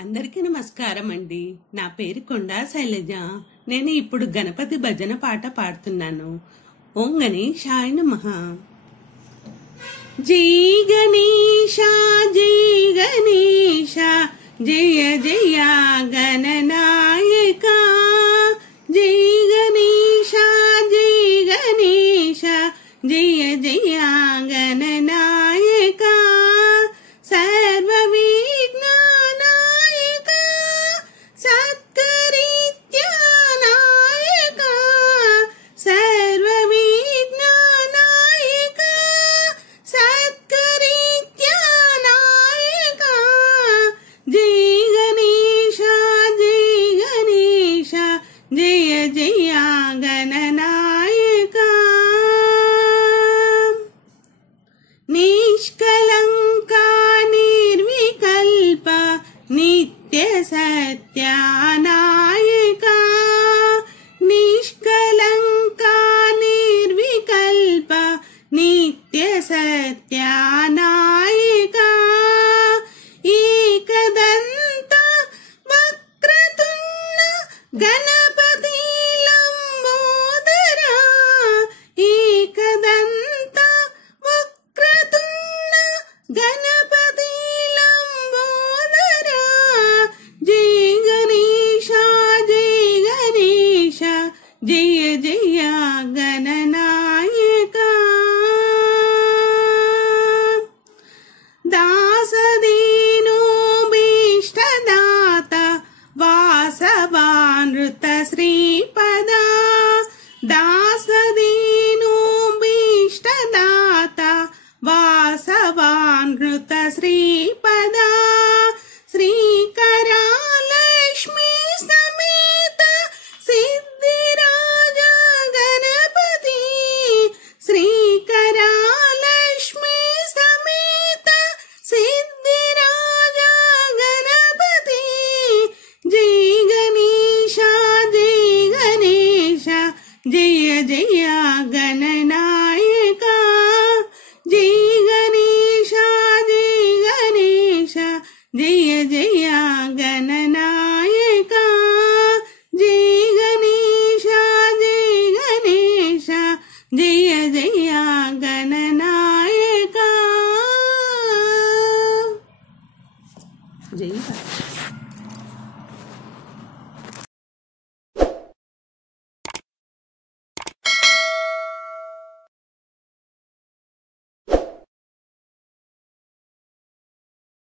అందరికీ నమస్కారం అండి. నా పేరు కొండా శైలజ. నేను ఇప్పుడు గణపతి భజన పాట పాడుతున్నాను. ఓం గణేశాయ నమః. జై గణేశ జై గణేశ జయ జయ గణనాయక. జై గణేశ జై గణేశ జయ జయ గణనాయక. సర్వ విఘ్ననాయక సత్కరిత్య నాయక. సర్వ విఘ్ననాయక సత్కరిత్య నాయక. జై గణేశ జై గణేశ జయ జయ గణనాయక. నిష్కలంక నిర్వికల్ప నిత్య సత్యనాయక. నిష్కలంక నిర్వికల్ప నిత్య సత్యనాయక. ఏకదంత వక్రతుండ గణపతి లంబోదర. ఏకదంత వక్రతుండ గణపతి లంబోదర. జై గణేశ జై గణేశ జయ జయ గణనాయక. దాసదీనోభీష్టదాత వాసవానృత శ్రీపద. దాసదీనోభీష్టదాత వాసవానృత శ్రీపద. శ్రీకరాలక్ష్మీ సమేత సిద్ధిరాజ గణపతి. శ్రీకరాలక్ష్మీ సమేత సిద్ధిరాజ గణపతి. జై గణేశ జై గణేశ జయ జయ గణనాయక. జై గణేశ జై గణేశ జయ జయ గణనాయక. జై గణేశ జై గణేశ జయ జయ గణనాయక. జై